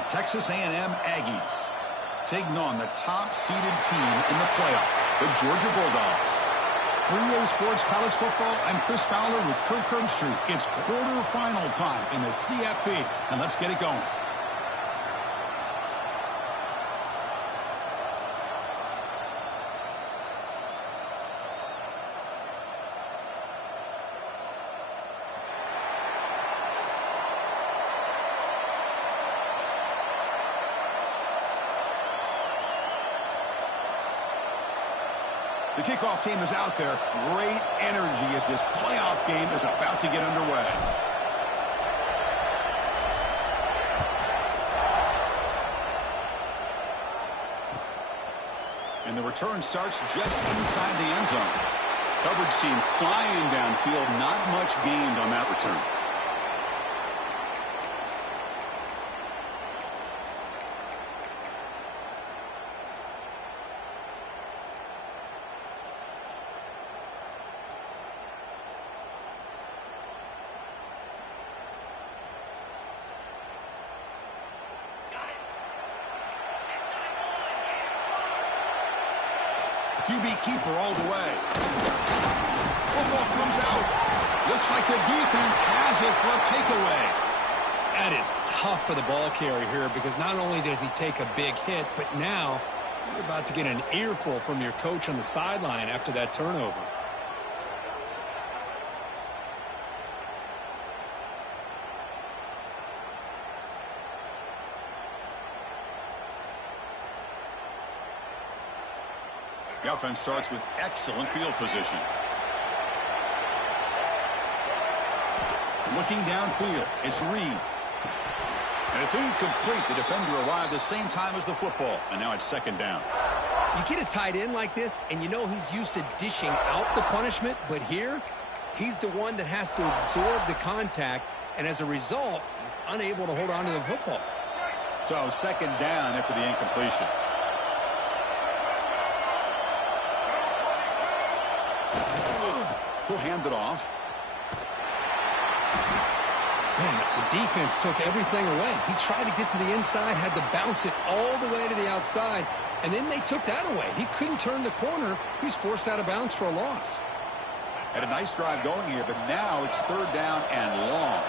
The Texas A&M Aggies taking on the top-seeded team in the playoff, the Georgia Bulldogs. For EA Sports College Football, I'm Chris Fowler with Kirk Herbstreit. It's quarterfinal time in the CFP, and let's get it going. The kickoff team is out there. Great energy as this playoff game is about to get underway. And the return starts just inside the end zone. Coverage team flying downfield. Not much gained on that return. QB keeper all the way. Football comes out. Looks like the defense has it for a takeaway. That is tough for the ball carrier here because not only does he take a big hit, but now you're about to get an earful from your coach on the sideline after that turnover. The offense starts with excellent field position. Looking downfield, it's Reed. And it's incomplete. The defender arrived the same time as the football, and now it's second down. You get a tight end like this, and you know he's used to dishing out the punishment, but here, he's the one that has to absorb the contact, and as a result, he's unable to hold on to the football. So second down after the incompletion. He'll hand it off. Man, the defense took everything away. He tried to get to the inside, had to bounce it all the way to the outside, and then they took that away. He couldn't turn the corner. He was forced out of bounds for a loss. Had a nice drive going here, but now it's third down and long.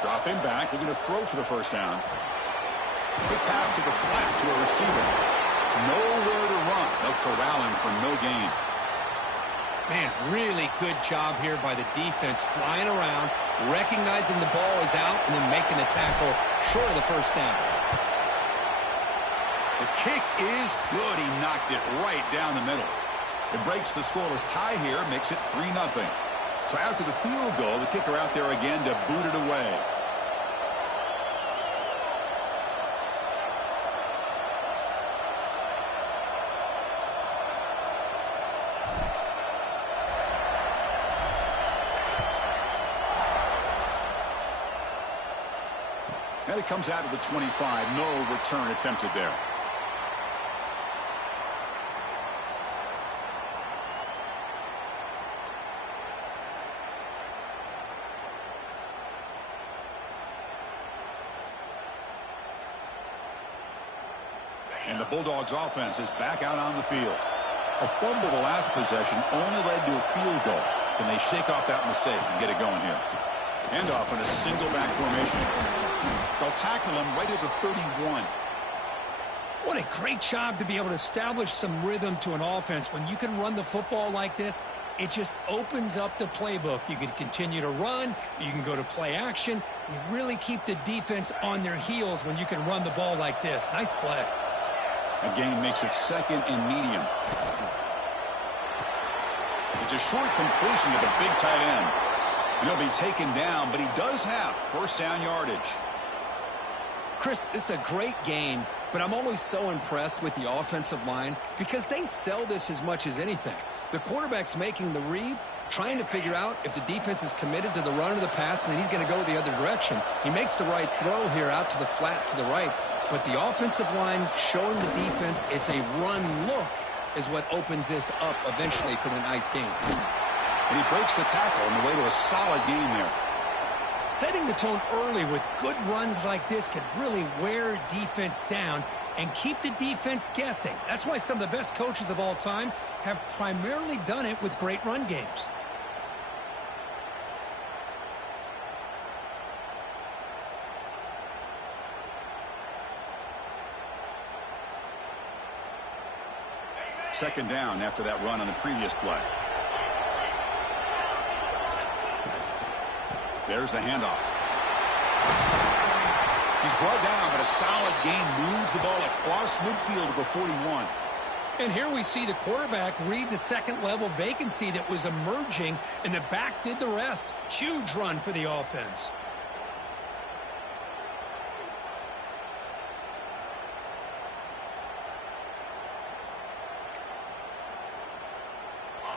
Dropping back. They're going to throw for the first down. Quick pass to the flat to a receiver. Nowhere to run. They'll corral him for no gain. Man, really good job here by the defense, flying around, recognizing the ball is out, and then making the tackle short of the first down. The kick is good. He knocked it right down the middle. It breaks the scoreless tie here, makes it 3-0. So after the field goal, the kicker out there again to boot it away. And it comes out to the 25. No return attempted there. And the Bulldogs offense is back out on the field. A fumble the last possession only led to a field goal. Can they shake off that mistake and get it going here? Handoff in a single back formation. They'll tackle him right at the 31. What a great job to be able to establish some rhythm to an offense. When you can run the football like this, it just opens up the playbook. You can continue to run. You can go to play action. You really keep the defense on their heels when you can run the ball like this. Nice play. A gain makes it second and medium. It's a short completion to the big tight end. And he'll be taken down, but he does have first down yardage. Chris, this is a great game, but I'm always so impressed with the offensive line because they sell this as much as anything. The quarterback's making the read, trying to figure out if the defense is committed to the run or the pass, and then he's going to go the other direction. He makes the right throw here out to the flat to the right, but the offensive line showing the defense it's a run look is what opens this up eventually for the nice game. And he breaks the tackle on the way to a solid gain there. Setting the tone early with good runs like this can really wear defense down and keep the defense guessing. That's why some of the best coaches of all time have primarily done it with great run games. Second down after that run on the previous play. There's the handoff. He's brought down, but a solid gain moves the ball across midfield to the 41. And here we see the quarterback read the second-level vacancy that was emerging, and the back did the rest. Huge run for the offense.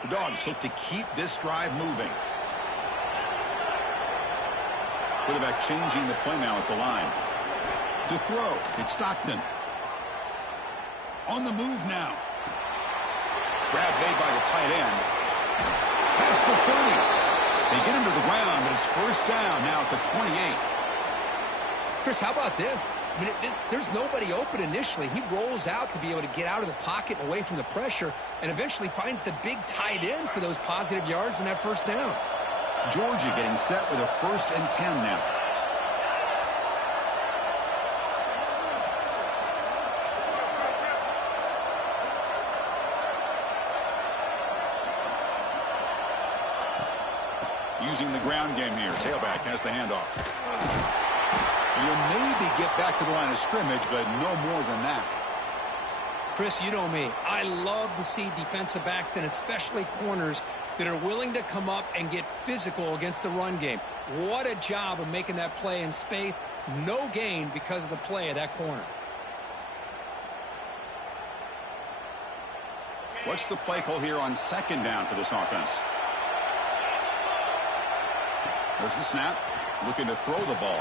The Dogs look to keep this drive moving. Quarterback changing the play now at the line. To throw, it's Stockton. On the move now. Grab made by the tight end. Past the 30. They get him to the ground, but it's first down now at the 28. Chris, how about this? I mean, there's nobody open initially. He rolls out to be able to get out of the pocket and away from the pressure and eventually finds the big tight end for those positive yards and that first down. Georgia getting set with a 1st and 10 now. Using the ground game here. Tailback has the handoff. You'll maybe get back to the line of scrimmage, but no more than that. Chris, you know me. I love to see defensive backs and especially corners that are willing to come up and get physical against the run game. What a job of making that play in space. No gain because of the play of that corner. What's the play call here on second down for this offense? There's the snap. Looking to throw the ball.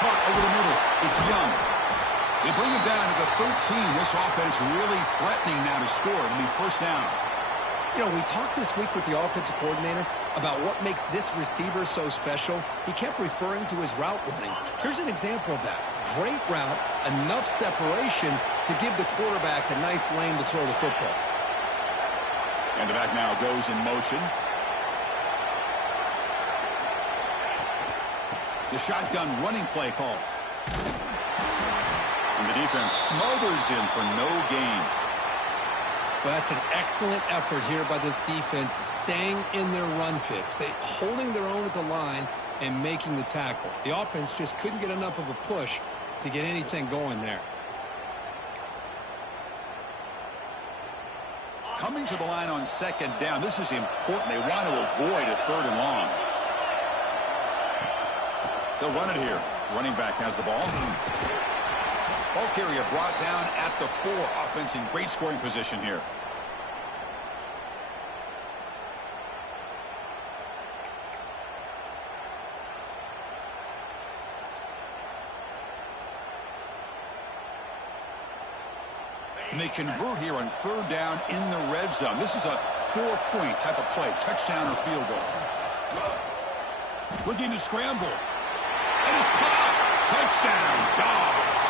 Caught over the middle. It's Young. They bring him down to the 13. This offense really threatening now to score. It'll be first down. You know, we talked this week with the offensive coordinator about what makes this receiver so special. He kept referring to his route running. Here's an example of that. Great route, enough separation to give the quarterback a nice lane to throw the football. And the back now goes in motion. The shotgun running play call. And the defense smothers him for no gain. Well, that's an excellent effort here by this defense, staying in their run fits, holding their own at the line and making the tackle. The offense just couldn't get enough of a push to get anything going there. Coming to the line on second down, this is important. They want to avoid a 3rd and long. They'll run it here. Running back has the ball. Ball carrier brought down at the 4. Offense in great scoring position here. And they convert here on 3rd down in the red zone. This is a 4-point type of play. Touchdown or field goal. Looking to scramble. And it's caught. Touchdown, Dogs.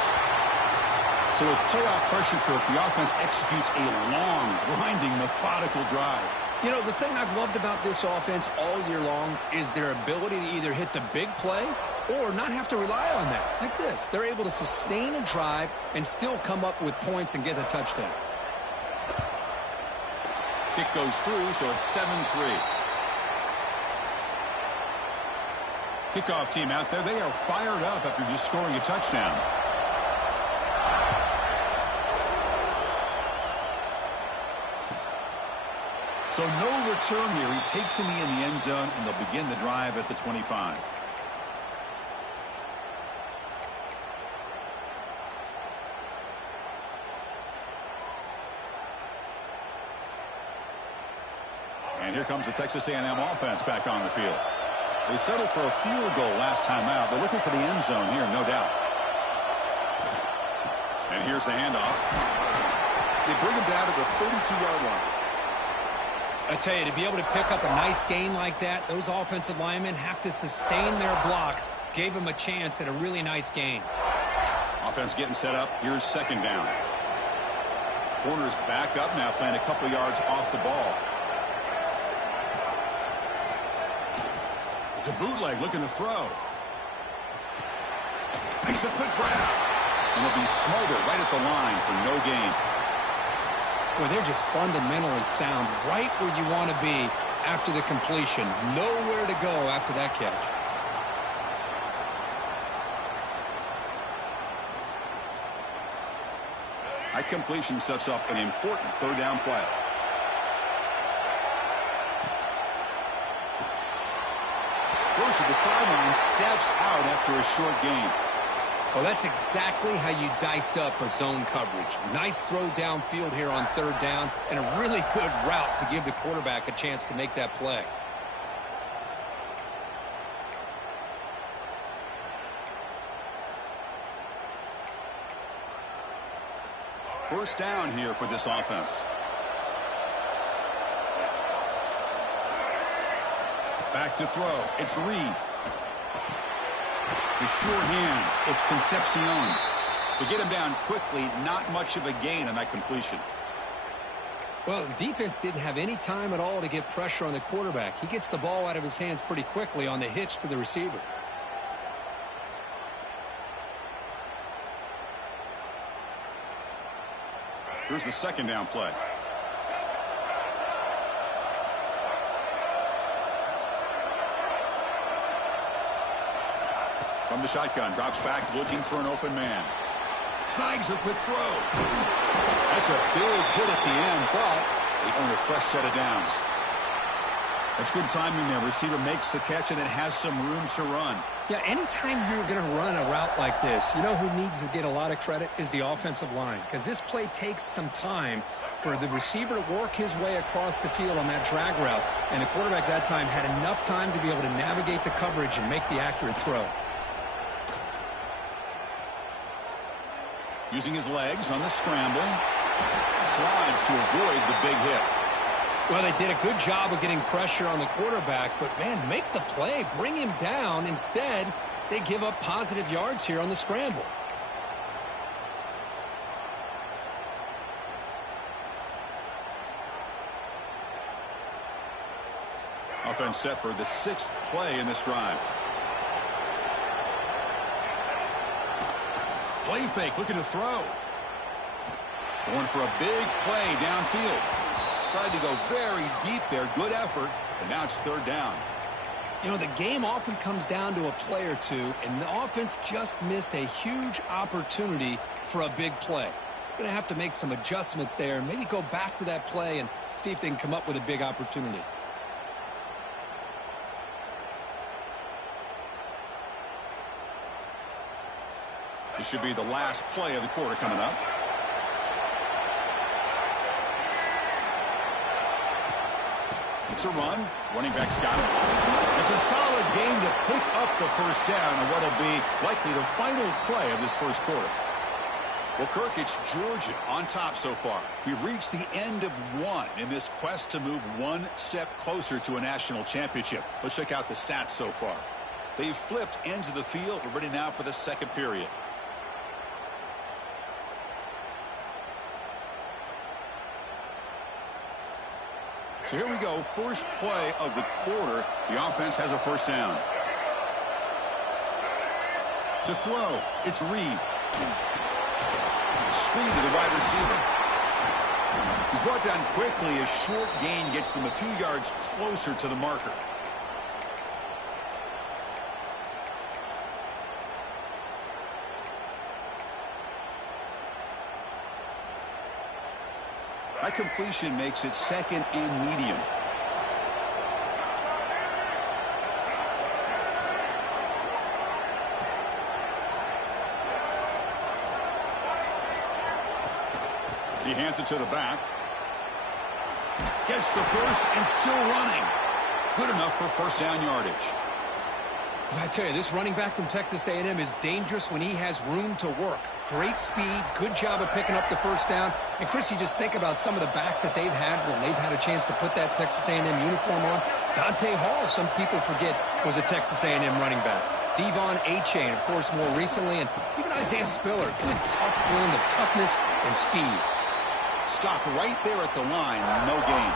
So with playoff pressure, Kirk, the offense executes a long, grinding, methodical drive. You know, the thing I've loved about this offense all year long is their ability to either hit the big play or not have to rely on that. Like this. They're able to sustain a drive and still come up with points and get a touchdown. Kick goes through, so it's 7-3. Kickoff team out there. They are fired up after just scoring a touchdown. So no return here. He takes him in the end zone, and they'll begin the drive at the 25. And here comes the Texas A&M offense back on the field. They settled for a field goal last time out. They're looking for the end zone here, no doubt. And here's the handoff. They bring him down to the 32-yard line. I tell you, to be able to pick up a nice gain like that, those offensive linemen have to sustain their blocks. Gave them a chance at a really nice gain. Offense getting set up. Here's second down. Corner's back up now, playing a couple yards off the ball. It's a bootleg looking to throw. Makes a quick grab. And it'll be smothered right at the line for no gain. Boy, they're just fundamentally sound, right where you want to be after the completion. Nowhere to go after that catch. That completion sets up an important third down play. Goes to the sideline, steps out after a short gain. Well, that's exactly how you dice up a zone coverage. Nice throw downfield here on third down, and a really good route to give the quarterback a chance to make that play. First down here for this offense. Back to throw. It's Reed. The sure hands. It's Concepcion. To get him down quickly, not much of a gain on that completion. Well, the defense didn't have any time at all to get pressure on the quarterback. He gets the ball out of his hands pretty quickly on the hitch to the receiver. Here's the second down play. From the shotgun, drops back looking for an open man. Snags the quick throw. That's a big hit at the end, but they earn a fresh set of downs. That's good timing there. Receiver makes the catch and then has some room to run. Yeah, anytime you're going to run a route like this, you know who needs to get a lot of credit is the offensive line, because this play takes some time for the receiver to work his way across the field on that drag route, and the quarterback that time had enough time to be able to navigate the coverage and make the accurate throw. Using his legs on the scramble, slides to avoid the big hit. Well, they did a good job of getting pressure on the quarterback, but, man, make the play, bring him down. Instead, they give up positive yards here on the scramble. Offense set for the sixth play in this drive. Play fake, looking to throw. Going for a big play downfield. Tried to go very deep there. Good effort. And now it's third down. You know, the game often comes down to a play or two, and the offense just missed a huge opportunity for a big play. Going to have to make some adjustments there and maybe go back to that play and see if they can come up with a big opportunity. This should be the last play of the quarter coming up. It's a run. Running back's got it. It's a solid game to pick up the first down on what will be likely the final play of this first quarter. Well, Kirk, it's Georgia on top so far. We've reached the end of one in this quest to move one step closer to a national championship. Let's check out the stats so far. They've flipped ends of the field. We're ready now for the second period. So here we go, first play of the quarter. The offense has a first down. To throw, it's Reed. Screen to the wide receiver. He's brought down quickly. A short gain gets them a few yards closer to the marker. That completion makes it second and medium. He hands it to the back. Gets the first and still running. Good enough for first down yardage. I tell you, this running back from Texas A&M is dangerous when he has room to work. Great speed, good job of picking up the first down. And, Chris, you just think about some of the backs that they've had when they've had a chance to put that Texas A&M uniform on. Dante Hall, some people forget, was a Texas A&M running back. Devon Achane, of course, more recently. And even Isaiah Spiller, good tough blend of toughness and speed. Stopped right there at the line, no gain.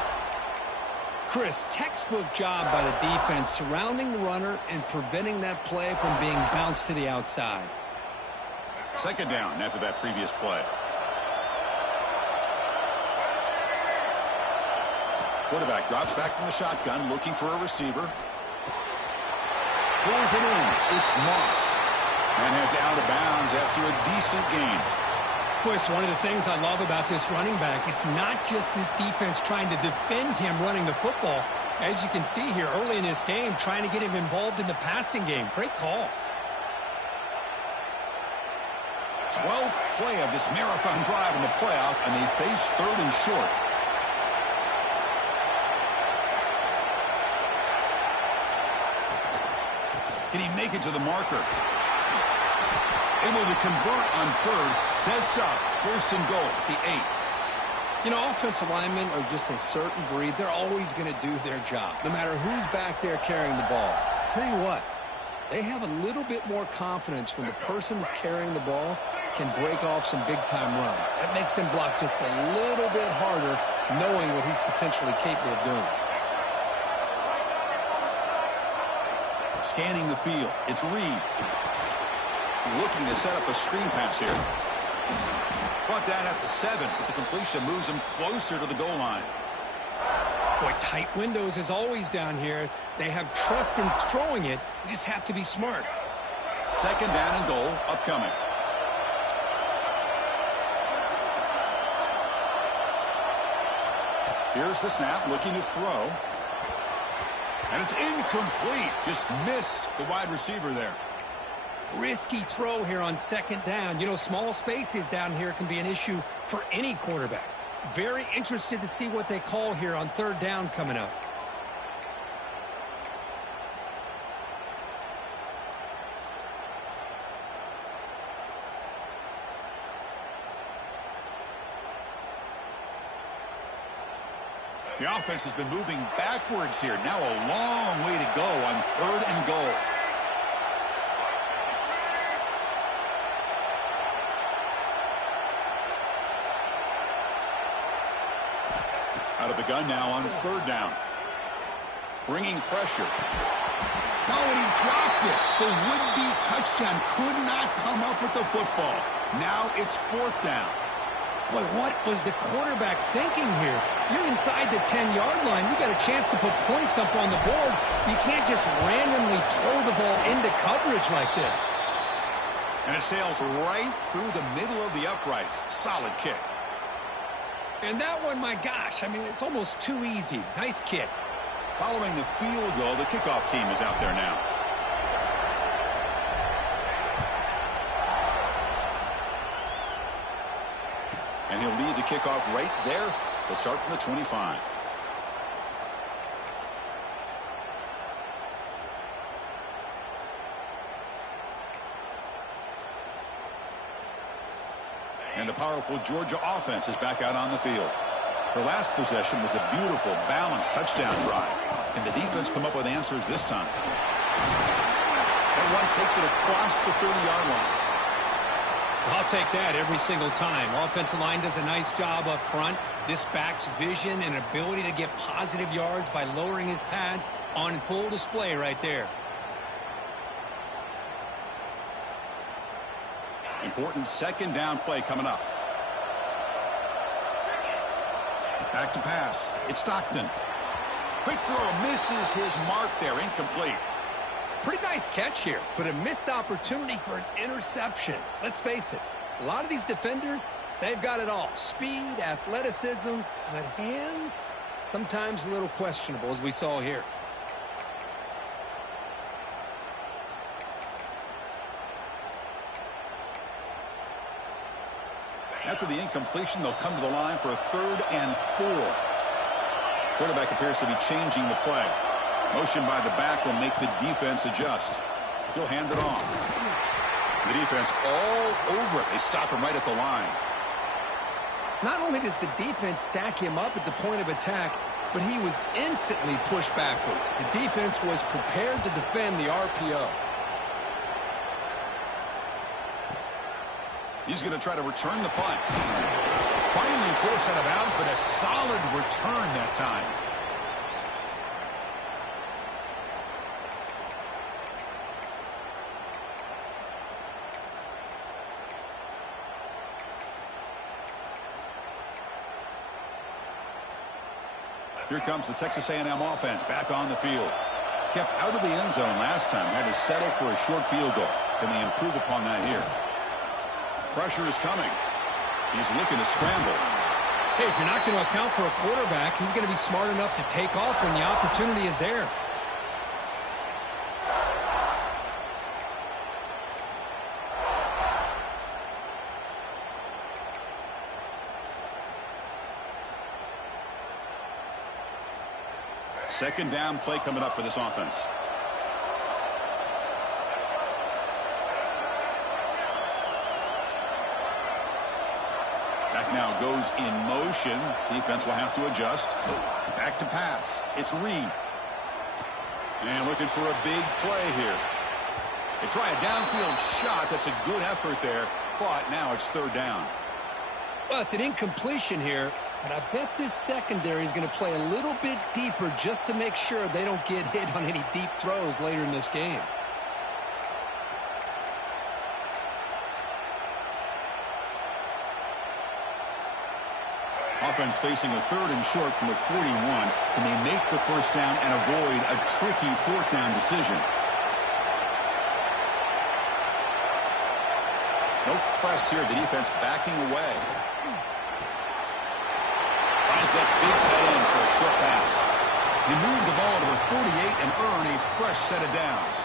Chris, textbook job by the defense surrounding the runner and preventing that play from being bounced to the outside. Second down after that previous play. Quarterback drops back from the shotgun, looking for a receiver. Pulls it in. It's Moss. And heads out of bounds after a decent gain. Boy, it's one of the things I love about this running back. It's not just this defense trying to defend him running the football. As you can see here early in this game, trying to get him involved in the passing game. Great call. 12th play of this marathon drive in the playoff, and they face third and short. Can he make it to the marker? Able to convert on third, sets up first and goal at the 8. You know, offensive linemen are just a certain breed. They're always going to do their job, no matter who's back there carrying the ball. I'll tell you what, they have a little bit more confidence when the person that's carrying the ball can break off some big-time runs. That makes them block just a little bit harder, knowing what he's potentially capable of doing. Scanning the field, it's Reed. Looking to set up a screen pass here. Brought down at the 7, but the completion moves him closer to the goal line. Boy, tight windows as always down here. They have trust in throwing it. You just have to be smart. Second down and goal upcoming. Here's the snap, looking to throw. And it's incomplete. Just missed the wide receiver there. Risky throw here on second down. You know, small spaces down here can be an issue for any quarterback. Very interested to see what they call here on third down coming up. The offense has been moving backwards here. Now a long way to go on third and goal. Out of the gun now on third down. Bringing pressure. Oh, and he dropped it. The would-be touchdown could not come up with the football. Now it's fourth down. Boy, what was the quarterback thinking here? You're inside the 10-yard line. You got a chance to put points up on the board. You can't just randomly throw the ball into coverage like this. And it sails right through the middle of the uprights. Solid kick. And that one, my gosh, I mean, it's almost too easy. Nice kick. Following the field goal, the kickoff team is out there now. And he'll lead the kickoff right there. He'll start from the 25. And the powerful Georgia offense is back out on the field. Her last possession was a beautiful, balanced touchdown drive. Can the defense come up with answers this time? That one takes it across the 30-yard line. I'll take that every single time. Offensive line does a nice job up front. This back's vision and ability to get positive yards by lowering his pads on full display right there. Important second down play coming up. Back to pass. It's Stockton. Quick throw, misses his mark there, incomplete. Pretty nice catch here, but a missed opportunity for an interception. Let's face it, a lot of these defenders, they've got it all. Speed, athleticism, but hands, sometimes a little questionable, as we saw here. After the incompletion, they'll come to the line for a 3rd and 4. Quarterback appears to be changing the play. Motion by the back will make the defense adjust. He'll hand it off. The defense all over it. They stop him right at the line. Not only does the defense stack him up at the point of attack, but he was instantly pushed backwards. The defense was prepared to defend the RPO. He's going to try to return the punt. Finally forced out of bounds, but a solid return that time. Here comes the Texas A&M offense back on the field. Kept out of the end zone last time. Had to settle for a short field goal. Can they improve upon that here? Pressure is coming. He's looking to scramble. Hey, if you're not going to account for a quarterback, he's going to be smart enough to take off when the opportunity is there. Second down play coming up for this offense. Back now goes in motion. Defense will have to adjust. Back to pass. It's Reed. And looking for a big play here. They try a downfield shot. That's a good effort there. But now it's third down. Well, it's an incompletion here, but I bet this secondary is going to play a little bit deeper just to make sure they don't get hit on any deep throws later in this game. Offense facing a third and short from the 41. Can they make the first down and avoid a tricky fourth down decision? No press here. The defense backing away. Finds that big tight end for a short pass. He moved the ball to the 48 and earned a fresh set of downs.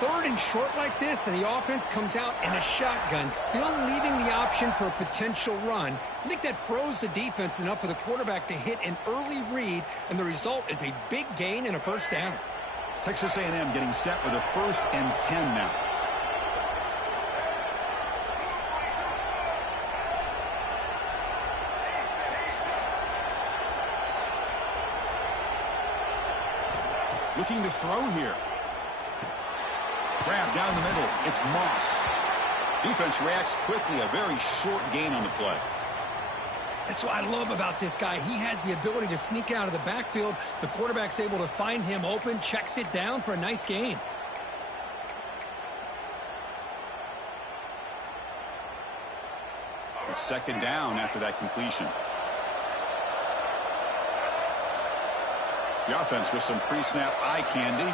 Third and short like this, and the offense comes out in a shotgun, still leaving the option for a potential run. I think that froze the defense enough for the quarterback to hit an early read, and the result is a big gain and a first down. Texas A&M getting set with a 1st and 10 now. Looking to throw here. Grab down the middle. It's Moss. Defense reacts quickly. A very short gain on the play. That's what I love about this guy. He has the ability to sneak out of the backfield. The quarterback's able to find him open, checks it down for a nice gain. It's second down after that completion. The offense with some pre-snap eye candy.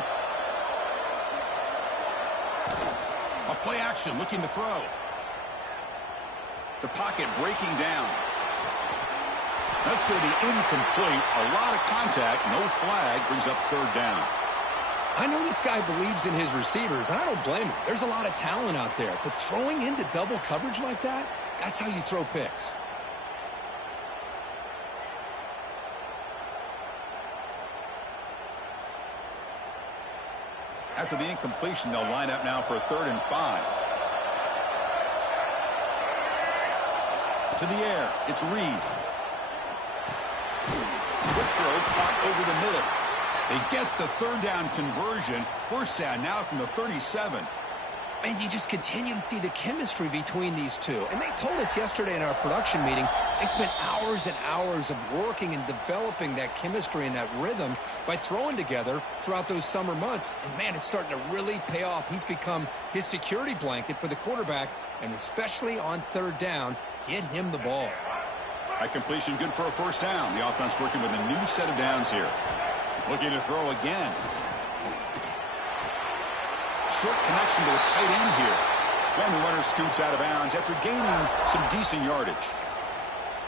A play action looking to throw. The pocket breaking down. That's going to be incomplete. A lot of contact. No flag. Brings up third down. I know this guy believes in his receivers, and I don't blame him. There's a lot of talent out there. But throwing into double coverage like that, that's how you throw picks. After the incompletion, they'll line up now for a 3rd and 5. To the air. It's Reed. Quick throw caught over the middle. They get the third down conversion. First down now from the 37. And you just continue to see the chemistry between these two. And they told us yesterday in our production meeting, they spent hours and hours of working and developing that chemistry and that rhythm by throwing together throughout those summer months. And, man, it's starting to really pay off. He's become his security blanket for the quarterback, and especially on third down, get him the ball. That completion good for a first down. The offense working with a new set of downs here. Looking to throw again. Short connection to the tight end here. And the runner scoots out of bounds after gaining some decent yardage.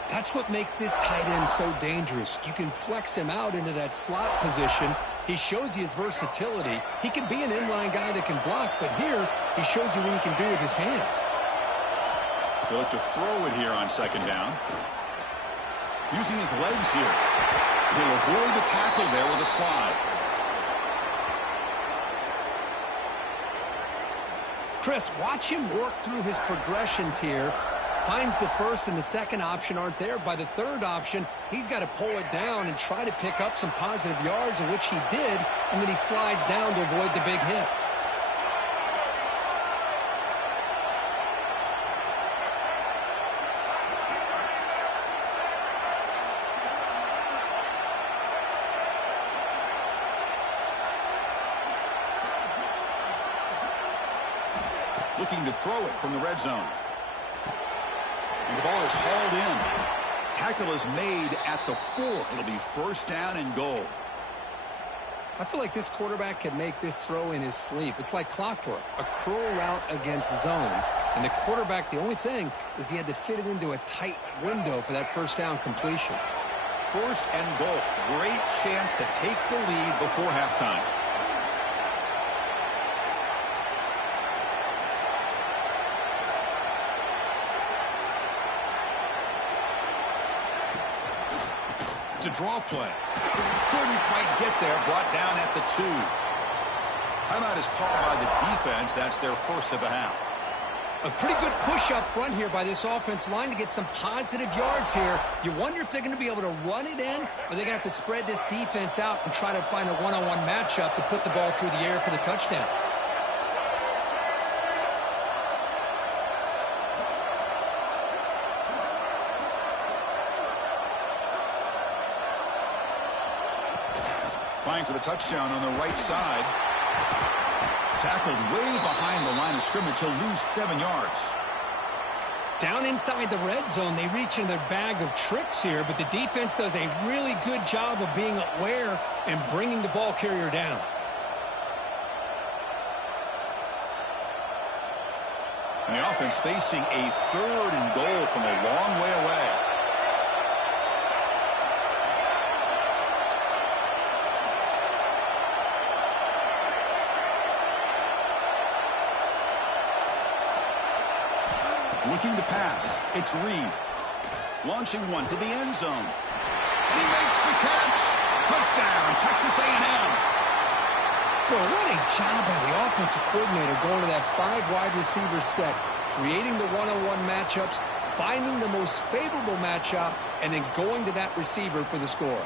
That's what makes this tight end so dangerous. You can flex him out into that slot position. He shows you his versatility. He can be an inline guy that can block, but here he shows you what he can do with his hands. He'll look to throw it here on second down. Using his legs here. He'll avoid the tackle there with a slide. Chris, watch him work through his progressions here. Finds the first and the second option aren't there. By the third option, he's got to pull it down and try to pick up some positive yards, of which he did, and then he slides down to avoid the big hit. Looking to throw it from the red zone. And the ball is hauled in. Tackle is made at the 4. It'll be first down and goal. I feel like this quarterback can make this throw in his sleep. It's like clockwork, a curl route against zone. And the quarterback, the only thing is he had to fit it into a tight window for that first down completion. First and goal. Great chance to take the lead before halftime. It's a draw play. Couldn't quite get there. Brought down at the 2. Timeout is called by the defense. That's their first of the half. A pretty good push up front here by this offense line to get some positive yards here. You wonder if they're going to be able to run it in, or they're going to have to spread this defense out and try to find a one-on-one matchup to put the ball through the air for the touchdown. Trying for the touchdown on the right side. Tackled way behind the line of scrimmage. He'll lose 7 yards. Down inside the red zone, they reach in their bag of tricks here, but the defense does a really good job of being aware and bringing the ball carrier down. And the offense facing a 3rd and goal from a long way away. Looking to pass. It's Reed. Launching one to the end zone. And he makes the catch. Touchdown, Texas A&M. Boy, what a job by the offensive coordinator going to that 5 wide receiver set, creating the one-on-one matchups, finding the most favorable matchup, and then going to that receiver for the score.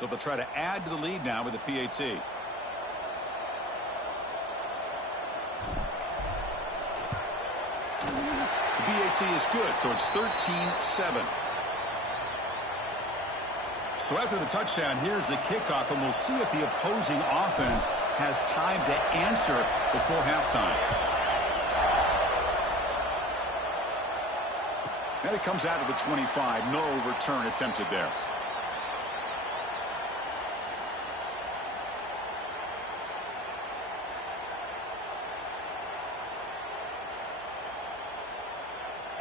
So they'll try to add to the lead now with the PAT. The PAT is good, so it's 13-7. So after the touchdown, here's the kickoff, and we'll see if the opposing offense has time to answer before halftime. And it comes out of the 25. No return attempted there.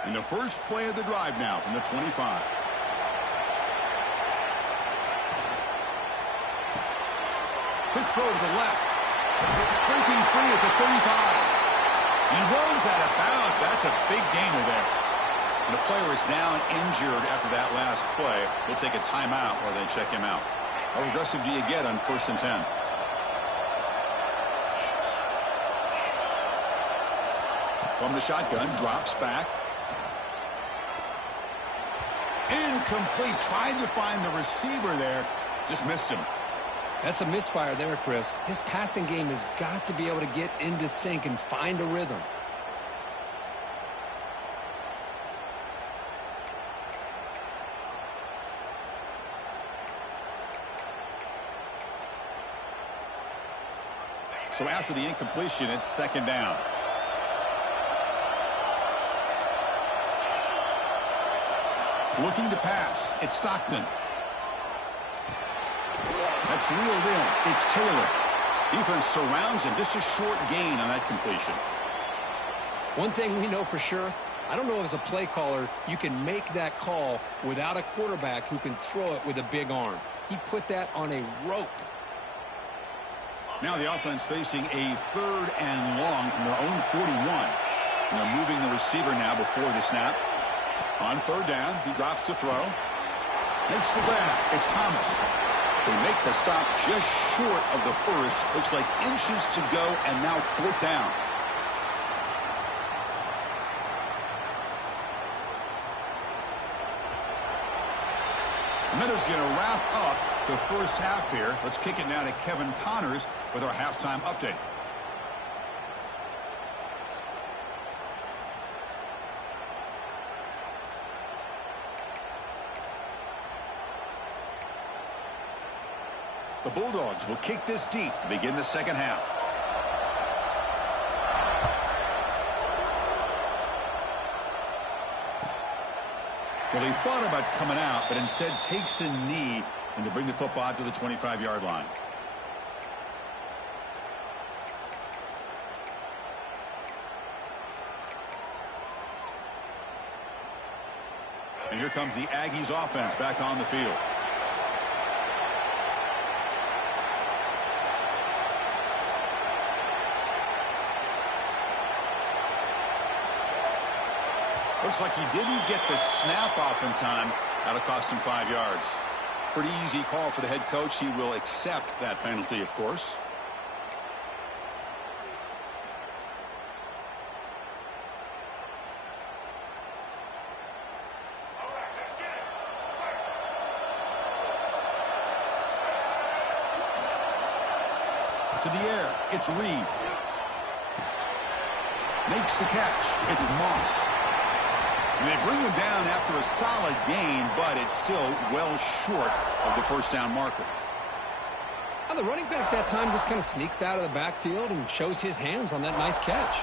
In the first play of the drive now from the 25. Quick throw to the left. Breaking free at the 35. He runs out of bounds. That's a big gainer there. And the player is down injured after that last play. They'll take a timeout or they check him out. How aggressive do you get on 1st and 10? From the shotgun, drops back. Incomplete. Tried to find the receiver there. Just missed him. That's a misfire there, Chris. This passing game has got to be able to get into sync and find a rhythm. So after the incompletion, it's 2nd down. Looking to pass. It's Stockton. That's reeled in. It's Taylor. Defense surrounds him. Just a short gain on that completion. One thing we know for sure, I don't know if as a play caller you can make that call without a quarterback who can throw it with a big arm. He put that on a rope. Now the offense facing a 3rd and long from their own 41. And they're moving the receiver now before the snap. On third down, he drops to throw. Makes the grab. It's Thomas. They make the stop just short of the first. Looks like inches to go, and now fourth down. The minute's going to wrap up the first half here. Let's kick it now to Kevin Connors with our halftime update. The Bulldogs will kick this deep to begin the second half. Well, he thought about coming out, but instead takes a knee and to bring the football to the 25-yard line. And here comes the Aggies offense back on the field. Looks like he didn't get the snap off in time. That'll cost him 5 yards. Pretty easy call for the head coach. He will accept that penalty, of course. To the air. It's Reed. Makes the catch. It's Moss. And they bring him down after a solid gain, but it's still well short of the first down marker. Well, the running back that time just kind of sneaks out of the backfield and shows his hands on that nice catch.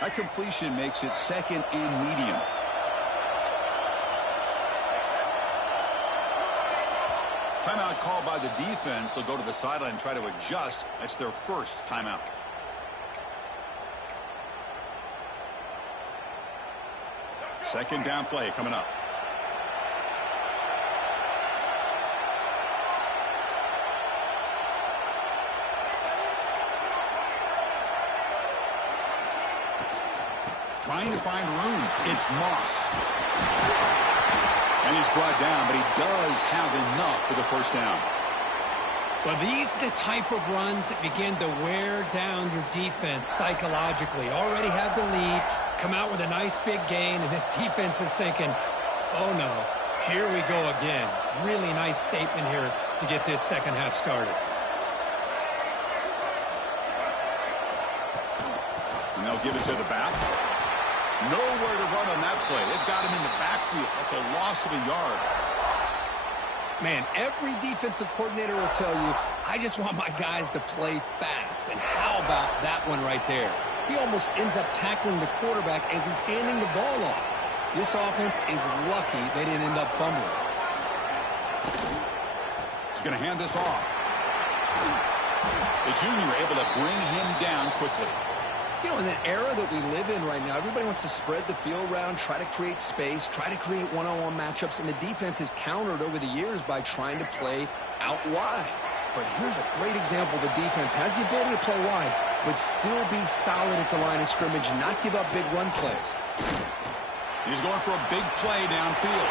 That completion makes it second and medium. Timeout called by the defense. They'll go to the sideline and try to adjust. That's their first timeout. Second down play coming up. Trying to find room. It's Moss. And he's brought down, but he does have enough for the first down. Well, these are the type of runs that begin to wear down your defense psychologically. Already have the lead, come out with a nice big gain, and this defense is thinking, oh no, here we go again. Really nice statement here to get this second half started. And they'll give it to the back. Nowhere to run on that play. They've got him in the backfield. That's a loss of a yard. Man, every defensive coordinator will tell you, I just want my guys to play fast. And how about that one right there? He almost ends up tackling the quarterback as he's handing the ball off. This offense is lucky they didn't end up fumbling. He's going to hand this off. The junior able to bring him down quickly. You know, in the era that we live in right now, everybody wants to spread the field around, try to create space, try to create one-on-one matchups, and the defense is countered over the years by trying to play out wide. But here's a great example. The defense has the ability to play wide, but still be solid at the line of scrimmage, not give up big run plays. He's going for a big play downfield.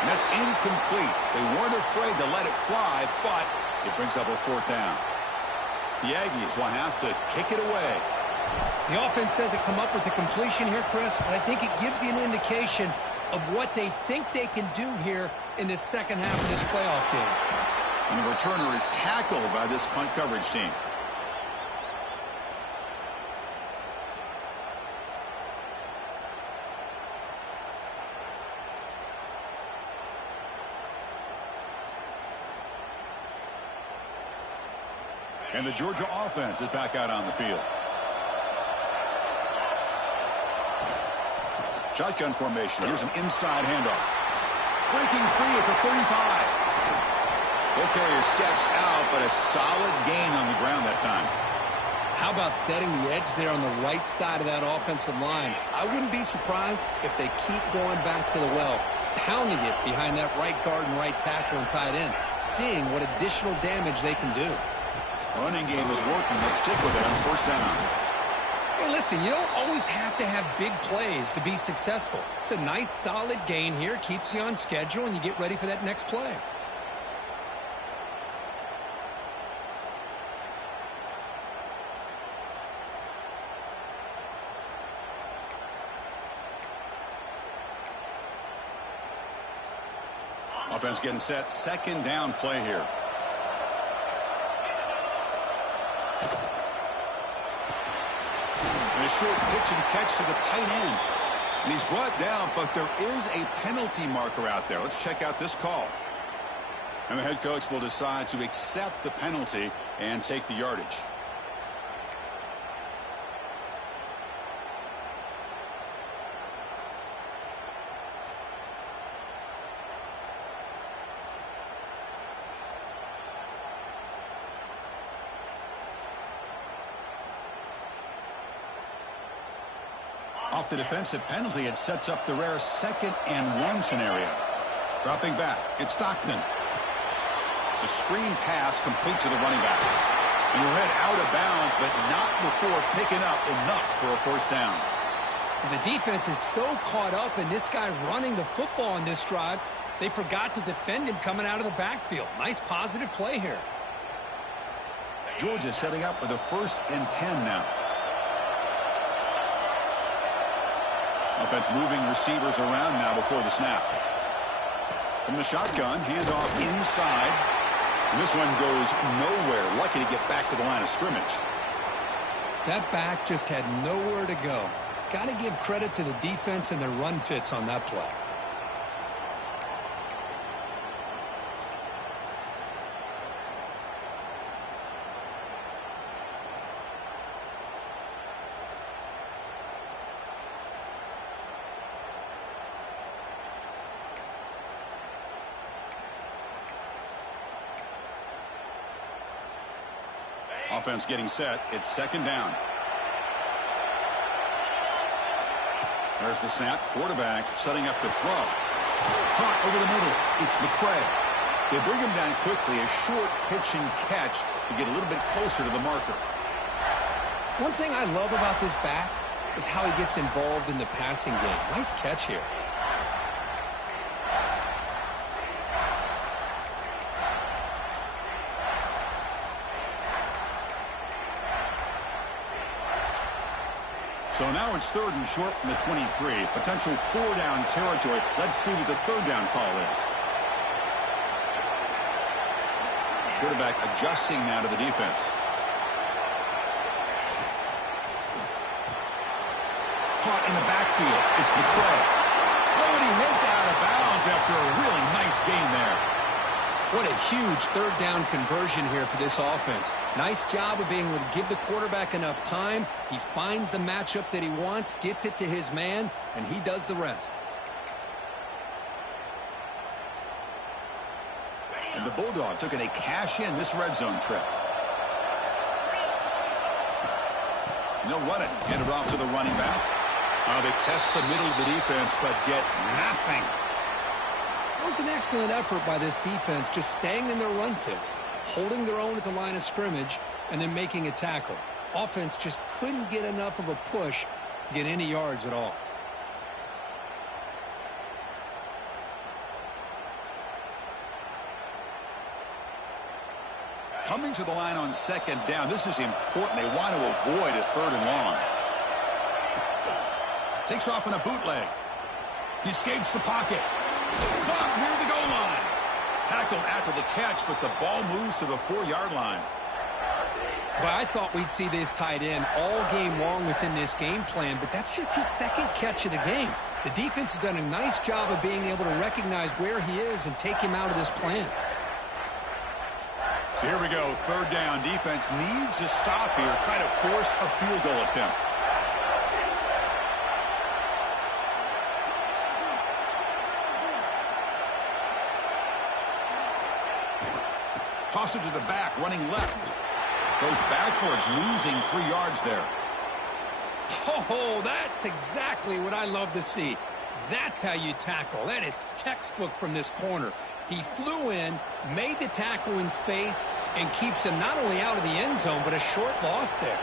And that's incomplete. They weren't afraid to let it fly, but it brings up a fourth down. The Aggies will have to kick it away. The offense doesn't come up with the completion here, Chris, but I think it gives you an indication of what they think they can do here in the second half of this playoff game. And the returner is tackled by this punt coverage team. And the Georgia offense is back out on the field. Shotgun formation. Here's an inside handoff. Breaking free at the 35. Ball carrier steps out, but a solid gain on the ground that time. How about setting the edge there on the right side of that offensive line? I wouldn't be surprised if they keep going back to the well, pounding it behind that right guard and right tackle and tight end, seeing what additional damage they can do. Running game is working. Let's stick with it on first down. Hey, listen, you don't always have to have big plays to be successful. It's a nice, solid gain here. Keeps you on schedule, and you get ready for that next play. Offense getting set. Second down play here. And a short pitch and catch to the tight end. And he's brought down, but there is a penalty marker out there. Let's check out this call. And the head coach will decide to accept the penalty and take the yardage. Off the defensive penalty, it sets up the rare 2nd and 1 scenario. Dropping back, it's Stockton. It's a screen pass complete to the running back. And he'll head out of bounds, but not before picking up enough for a first down. The defense is so caught up in this guy running the football on this drive, they forgot to defend him coming out of the backfield. Nice positive play here. Georgia setting up with a 1st and 10 now. Offense moving receivers around now before the snap. From the shotgun, handoff inside. And this one goes nowhere. Lucky to get back to the line of scrimmage. That back just had nowhere to go. Got to give credit to the defense and their run fits on that play. Offense getting set. It's 2nd down. There's the snap. Quarterback setting up to throw. Caught over the middle. It's McCray. They bring him down quickly. A short pitch and catch to get a little bit closer to the marker. One thing I love about this back is how he gets involved in the passing game. Nice catch here. So now it's 3rd and short from the 23. Potential 4-down territory. Let's see what the 3rd down call is. Quarterback adjusting now to the defense. Caught in the backfield. It's McCray. Oh, and he heads out of bounds after a really nice gain there. What a huge 3rd down conversion here for this offense. Nice job of being able to give the quarterback enough time. He finds the matchup that he wants, gets it to his man, and he does the rest. And the Bulldogs looking to cash in this red zone trip. And they'll run it. Hand it off to the running back. They test the middle of the defense, but get nothing. That was an excellent effort by this defense, just staying in their run fits, holding their own at the line of scrimmage, and then making a tackle. Offense just couldn't get enough of a push to get any yards at all. Coming to the line on 2nd down. This is important. They want to avoid a 3rd and long. Takes off in a bootleg. He escapes the pocket. Caught near the goal line. Tackled after the catch, but the ball moves to the 4-yard line. But I thought we'd see this tight end all game long within this game plan, but that's just his 2nd catch of the game. The defense has done a nice job of being able to recognize where he is and take him out of this plan. So here we go. 3rd down. Defense needs a stop here. Try to force a field goal attempt. Toss it to the back, running left. Goes backwards, losing 3 yards there. Oh, that's exactly what I love to see. That's how you tackle. That is textbook from this corner. He flew in, made the tackle in space, and keeps him not only out of the end zone, but a short loss there.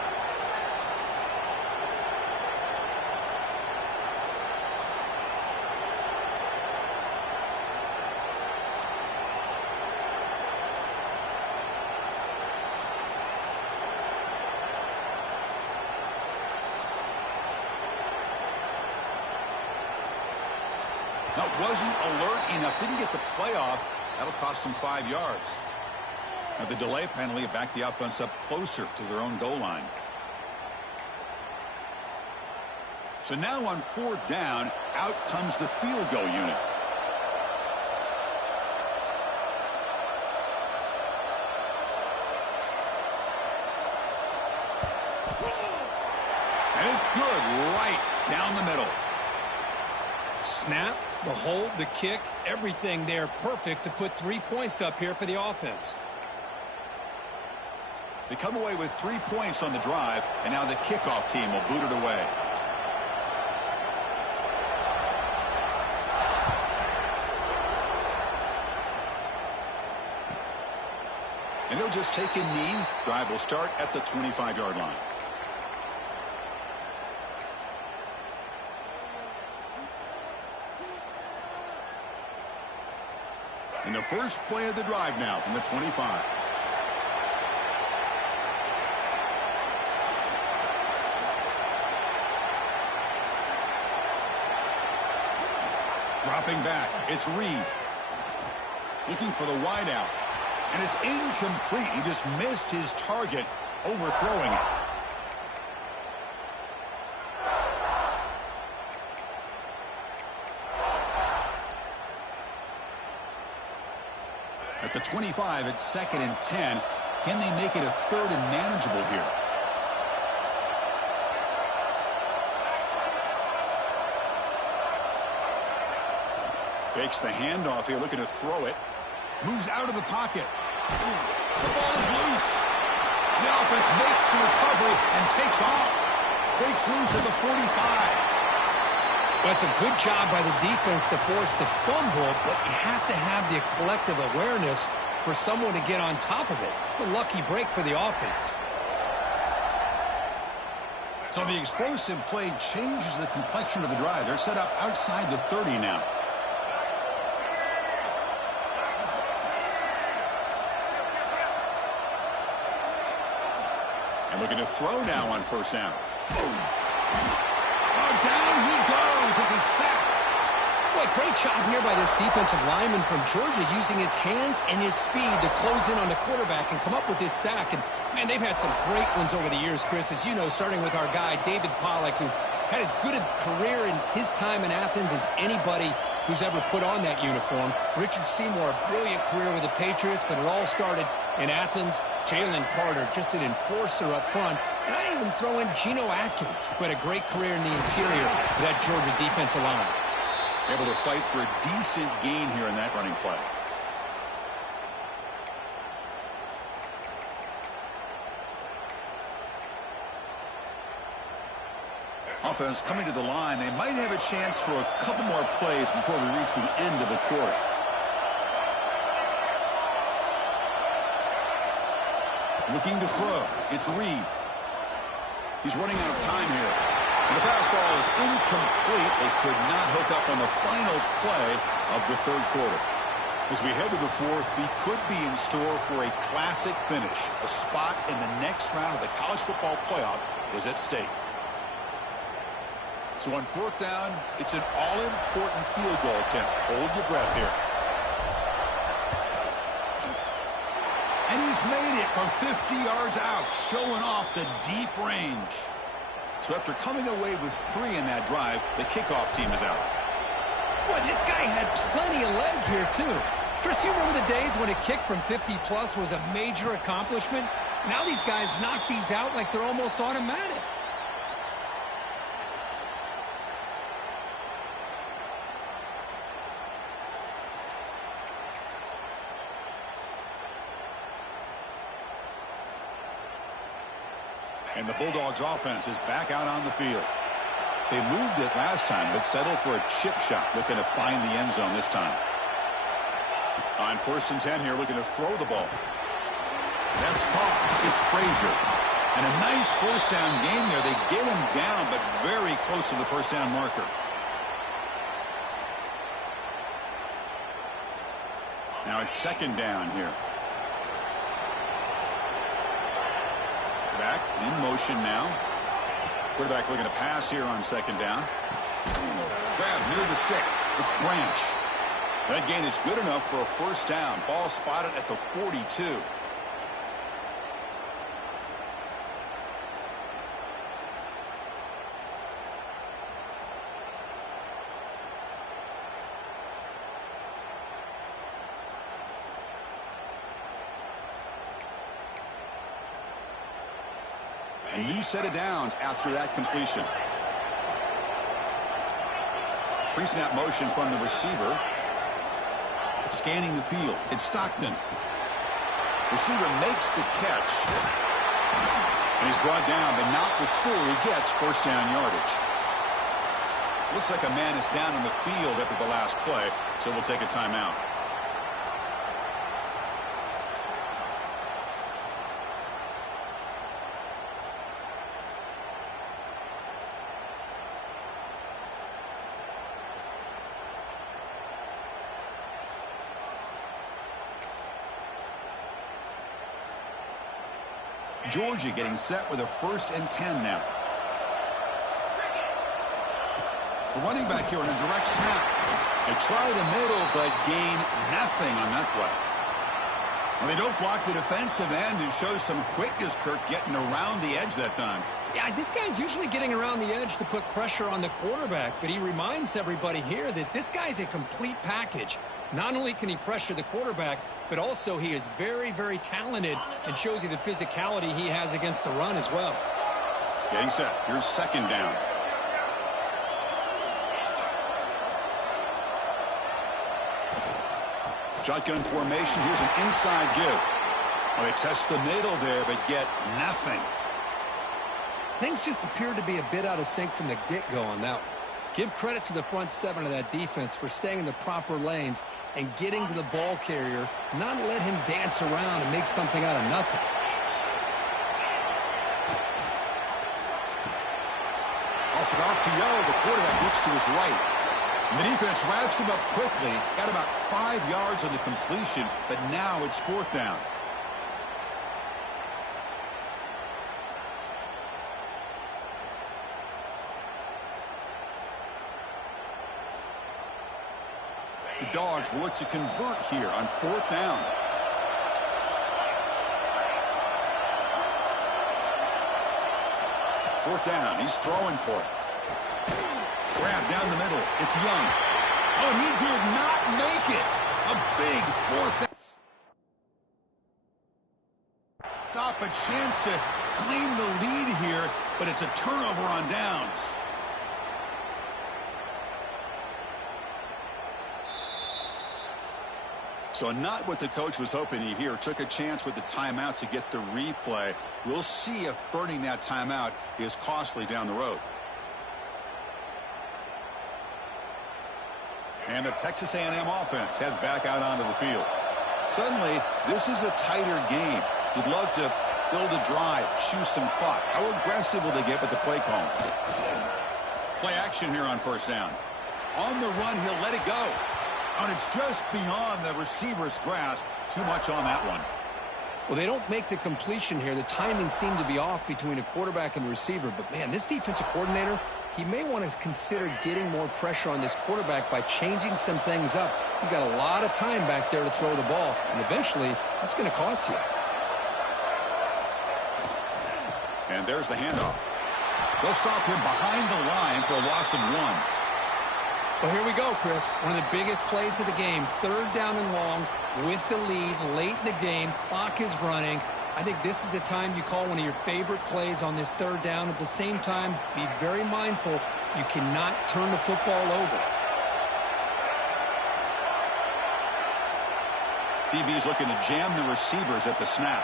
That wasn't alert enough. Didn't get the play off. That'll cost him 5 yards. Now the delay penalty backed the offense up closer to their own goal line. So now on 4th down, out comes the field goal unit. And it's good right down the middle. Snap, the hold, the kick, everything there perfect to put 3 points up here for the offense. They come away with 3 points on the drive, and now the kickoff team will boot it away. And he'll just take a knee. Drive will start at the 25-yard line. And the first play of the drive now from the 25. Dropping back, it's Reed. Looking for the wideout. And it's incomplete. He just missed his target, overthrowing it. At the 25, it's 2nd and 10. Can they make it a 3rd and manageable here? Fakes the handoff here, looking to throw it. Moves out of the pocket. The ball is loose. The offense makes a recovery and takes off. Breaks loose at the 45. That's a good job by the defense to force the fumble, but you have to have the collective awareness for someone to get on top of it. It's a lucky break for the offense. So the explosive play changes the complexion of the drive. They're set up outside the 30 now. And looking to throw now on 1st down. Boom. Oh, down he goes. It's a sack. Boy, great job here by this defensive lineman from Georgia using his hands and his speed to close in on the quarterback and come up with this sack. And, man, they've had some great ones over the years, Chris, as you know, starting with our guy, David Pollack, who had as good a career in his time in Athens as anybody who's ever put on that uniform. Richard Seymour, a brilliant career with the Patriots, but it all started in Athens. Jalen Carter, just an enforcer up front. And I even throw in Geno Atkins, who had a great career in the interior of that Georgia defensive line. Able to fight for a decent gain here in that running play. Offense coming to the line. They might have a chance for a couple more plays before we reach the end of the quarter. Looking to throw. It's Reed. He's running out of time here. And the pass ball is incomplete. They could not hook up on the final play of the 3rd quarter. As we head to the 4th, we could be in store for a classic finish. A spot in the next round of the college football playoff is at stake. So on 4th down, it's an all-important field goal attempt. Hold your breath here. And he's made it from 50 yards out, showing off the deep range. So after coming away with 3 in that drive, the kickoff team is out. Boy, this guy had plenty of leg here, too. Chris, you remember the days when a kick from 50-plus was a major accomplishment? Now these guys knock these out like they're almost automatic. And the Bulldogs offense is back out on the field. They moved it last time, but settled for a chip shot, looking to find the end zone this time. On 1st and 10 here, looking to throw the ball. That's caught. It's Frazier. And a nice first down gain there. They get him down, but very close to the first down marker. Now it's 2nd down here. Back in motion now. Quarterback looking to pass here on 2nd down. Grab near the sticks. It's Branch. That gain is good enough for a first down. Ball spotted at the 42. A new set of downs after that completion. Pre-snap motion from the receiver. Scanning the field. It's Stockton. Receiver makes the catch. And he's brought down, but not before he gets first down yardage. Looks like a man is down on the field after the last play, so we'll take a timeout. Georgia getting set with a 1st and 10 now. The running back here on a direct snap. They try the middle, but gain nothing on that play. Well, they don't block the defensive end, who shows some quickness, Kirk, getting around the edge that time. Yeah, this guy's usually getting around the edge to put pressure on the quarterback, but he reminds everybody here that this guy's a complete package. Not only can he pressure the quarterback, but also he is very, very talented and shows you the physicality he has against the run as well. Getting set. Here's 2nd down. Shotgun formation. Here's an inside give. Well, they test the middle there, but get nothing. Things just appeared to be a bit out of sync from the get-go on that one. Give credit to the front 7 of that defense for staying in the proper lanes and getting to the ball carrier, not let him dance around and make something out of nothing. Off the RPO, the quarterback looks to his right. And the defense wraps him up quickly. Got about 5 yards on the completion, but now it's 4th down. The Dogs will look to convert here on 4th down. Fourth down. He's throwing for it. Grab down the middle. It's Young. Oh, and he did not make it. A big 4th down. Stop, a chance to claim the lead here, but it's a turnover on downs. So not what the coach was hoping to hear. Took a chance with the timeout to get the replay. We'll see if burning that timeout is costly down the road. And the Texas A&M offense heads back out onto the field. Suddenly, this is a tighter game. You'd love to build a drive, choose some clock. How aggressive will they get with the play call? Play action here on 1st down. On the run, he'll let it go. And it's just beyond the receiver's grasp. Too much on that one. Well, they don't make the completion here. The timing seemed to be off between a quarterback and the receiver. But, man, this defensive coordinator, he may want to consider getting more pressure on this quarterback by changing some things up. He's got a lot of time back there to throw the ball. And eventually, that's going to cost you. And there's the handoff. They'll stop him behind the line for a loss of 1. Well, here we go, Chris. One of the biggest plays of the game. 3rd down and long with the lead late in the game. Clock is running. I think this is the time you call one of your favorite plays on this 3rd down. At the same time, be very mindful. You cannot turn the football over. DB's looking to jam the receivers at the snap.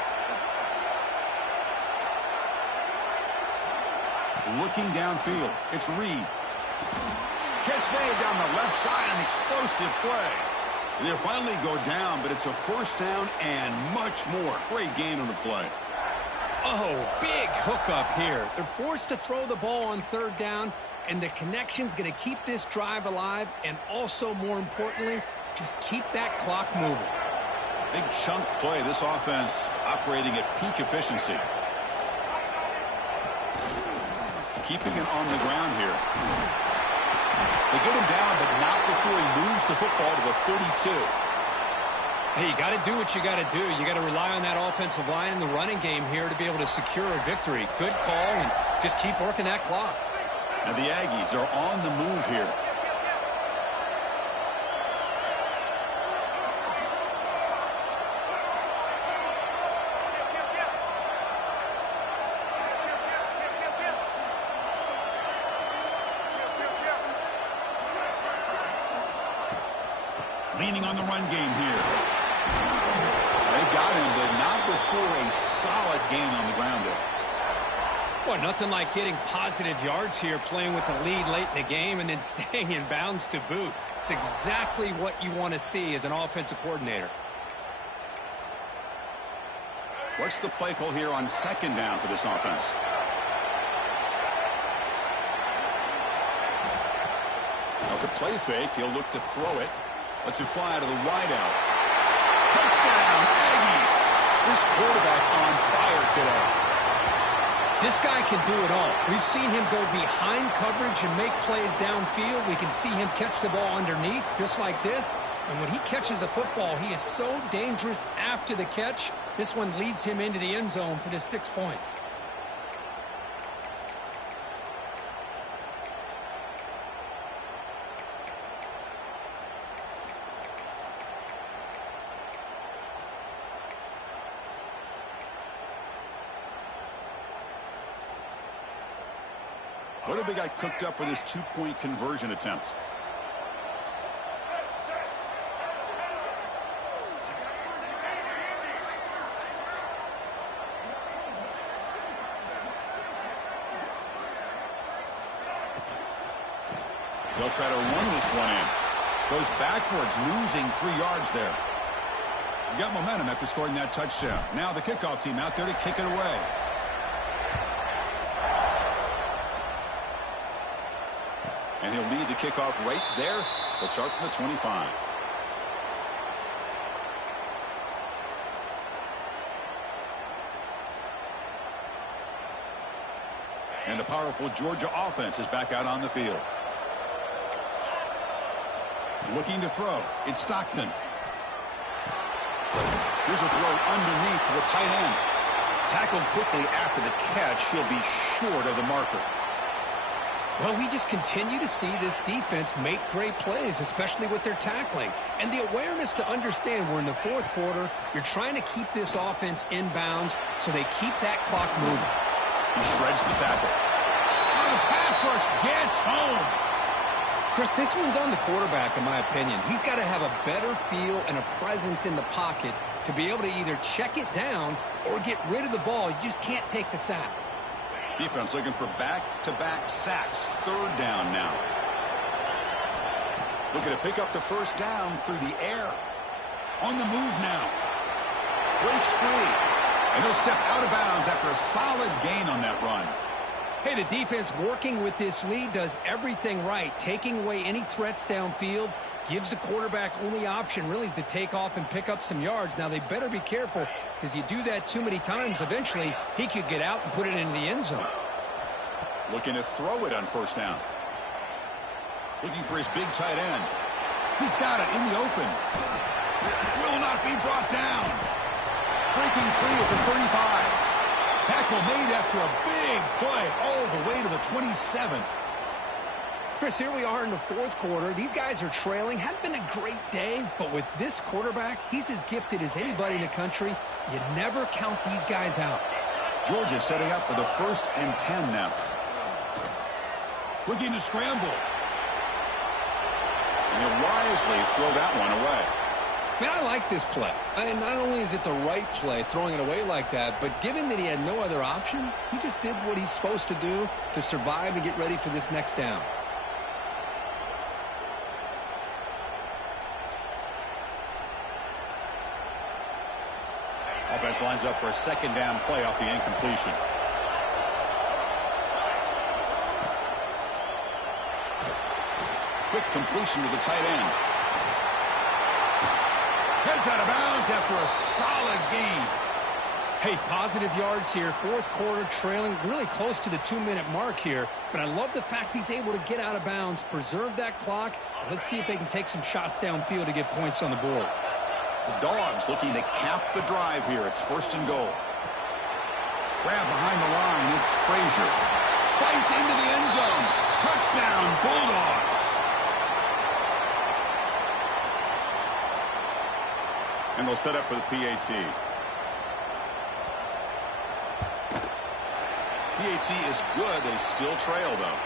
Looking downfield. It's Reed. Catch made down the left side. An explosive play. They'll finally go down, but it's a first down and much more. Great gain on the play. Oh, big hookup here. They're forced to throw the ball on third down, and the connection's going to keep this drive alive, and also, more importantly, just keep that clock moving. Big chunk play. This offense operating at peak efficiency. Keeping it on the ground here. They get him down, but not before he moves the football to the 32. Hey, you got to do what you got to do. You got to rely on that offensive line in the running game here to be able to secure a victory. Good call, and just keep working that clock. And the Aggies are on the move here. Leaning on the run game here. They've got him, but not before a solid gain on the ground there. Well, nothing like getting positive yards here, playing with the lead late in the game and then staying in bounds to boot. It's exactly what you want to see as an offensive coordinator. What's the play call here on second down for this offense? Off the play fake, he'll look to throw it. Lets it fly out of the wideout. Touchdown, Aggies! This quarterback on fire today. This guy can do it all. We've seen him go behind coverage and make plays downfield. We can see him catch the ball underneath, just like this. And when he catches a football, he is so dangerous after the catch. This one leads him into the end zone for the 6 points. What have they got cooked up for this two-point conversion attempt? They'll try to run this one in. Goes backwards, losing 3 yards there. You got momentum after scoring that touchdown. Now the kickoff team out there to kick it away. And he'll lead the kickoff right there. They'll start from the 25. And the powerful Georgia offense is back out on the field. Looking to throw. It's Stockton. Here's a throw underneath to the tight end. Tackled quickly after the catch. He'll be short of the marker. Well, we just continue to see this defense make great plays, especially with their tackling. And the awareness to understand we're in the fourth quarter, you're trying to keep this offense in bounds so they keep that clock moving. He shreds the tackle. Oh, the pass rush gets home. Chris, this one's on the quarterback, in my opinion. He's got to have a better feel and a presence in the pocket to be able to either check it down or get rid of the ball. You just can't take the sack. Defense looking for back-to-back sacks. Third down now. Looking to pick up the first down through the air. On the move now. Breaks free. And he'll step out of bounds after a solid gain on that run. Hey, the defense working with this lead does everything right. Taking away any threats downfield gives the quarterback only option really is to take off and pick up some yards. Now, they better be careful because you do that too many times, eventually he could get out and put it into the end zone. Looking to throw it on first down. Looking for his big tight end. He's got it in the open. Will not be brought down. Breaking free at the 35. Tackle made after a big play all the way to the 27. Chris, here we are in the fourth quarter. These guys are trailing. Hadn't been a great day, but with this quarterback, he's as gifted as anybody in the country. You never count these guys out. Georgia setting up for the 1st and 10 now. Looking to scramble. And he'll wisely throw that one away. Man, I like this play. And not only is it the right play, throwing it away like that, but given that he had no other option, he just did what he's supposed to do to survive and get ready for this next down. Offense lines up for a second down play off the incompletion. Quick completion to the tight end. Heads out of bounds after a solid gain. Hey, positive yards here. Fourth quarter, trailing really close to the 2-minute mark here. But I love the fact he's able to get out of bounds, preserve that clock. Let's see if they can take some shots downfield to get points on the board. The Dogs looking to cap the drive here. It's 1st and goal. Grab behind the line. It's Frazier. Fights into the end zone. Touchdown, Bulldogs. And they'll set up for the PAT. PAT is good. They still trail, though.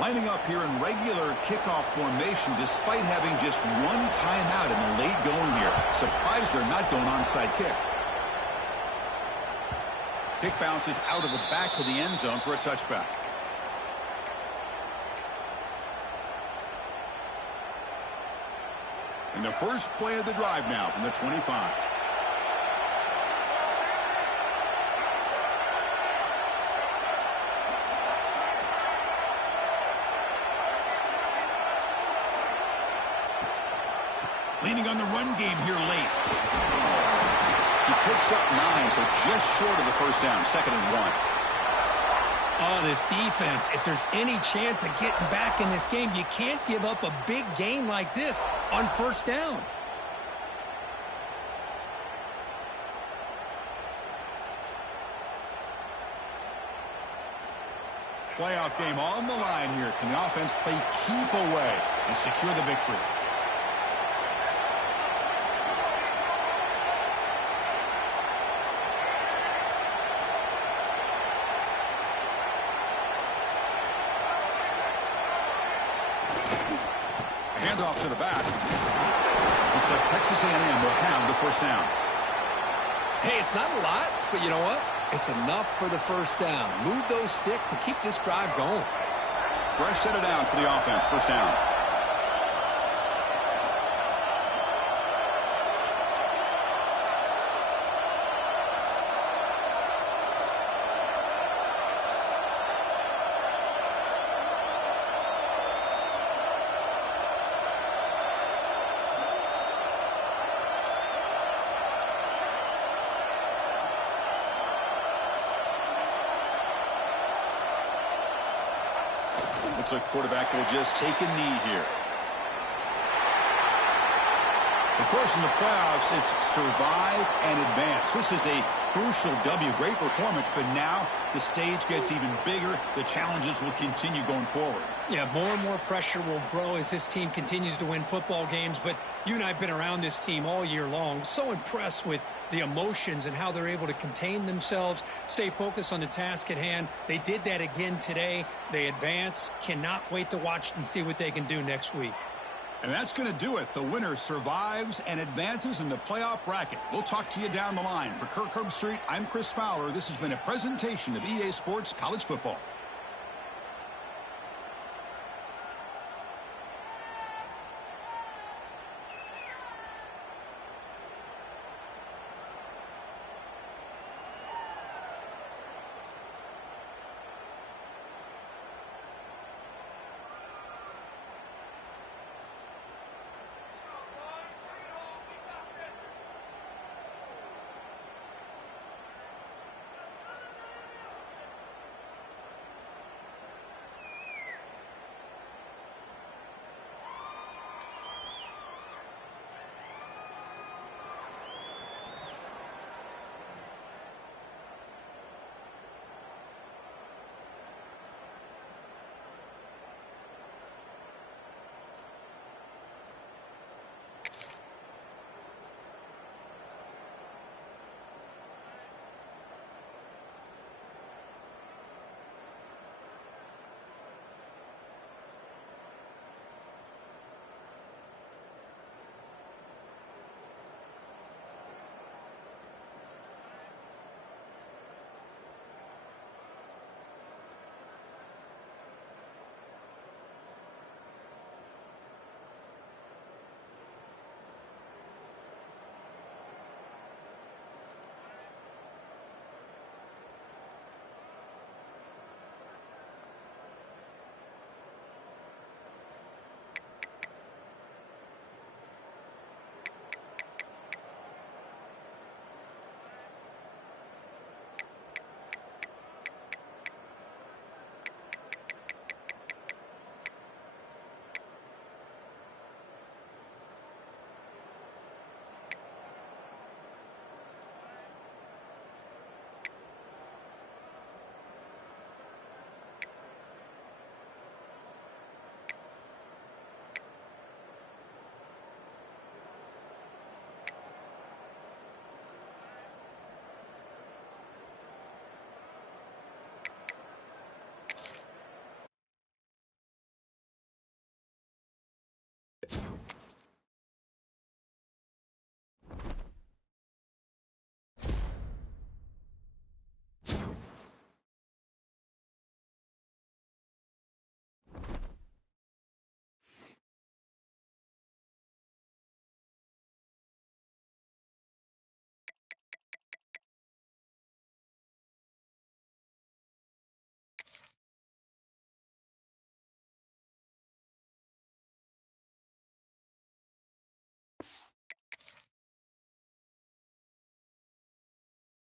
Lining up here in regular kickoff formation despite having just one timeout in the late going here. Surprised they're not going onside kick. Kick bounces out of the back of the end zone for a touchback. And the first play of the drive now from the 25. Leaning on the run game here late. He picks up 9, so just short of the first down. 2nd and 1. Oh, this defense, if there's any chance of getting back in this game, you can't give up a big gain like this on 1st down. Playoff game on the line here. Can the offense play keep away and secure the victory? Handoff to the back. Looks like Texas A&M will have the 1st down. Hey, it's not a lot, but you know what? It's enough for the 1st down. Move those sticks and keep this drive going. Fresh set of downs for the offense. 1st down. Looks like the quarterback will just take a knee here. Of course, in the playoffs, it's survive and advance. This is a crucial W. Great performance, but now the stage gets even bigger. The challenges will continue going forward. Yeah, more and more pressure will grow as this team continues to win football games. But you and I have been around this team all year long. So impressed with the emotions and how they're able to contain themselves, stay focused on the task at hand. They did that again today. They advance. Cannot wait to watch and see what they can do next week. And that's going to do it. The winner survives and advances in the playoff bracket. We'll talk to you down the line. For Kirk Herbstreit, I'm Chris Fowler. This has been a presentation of EA Sports College Football.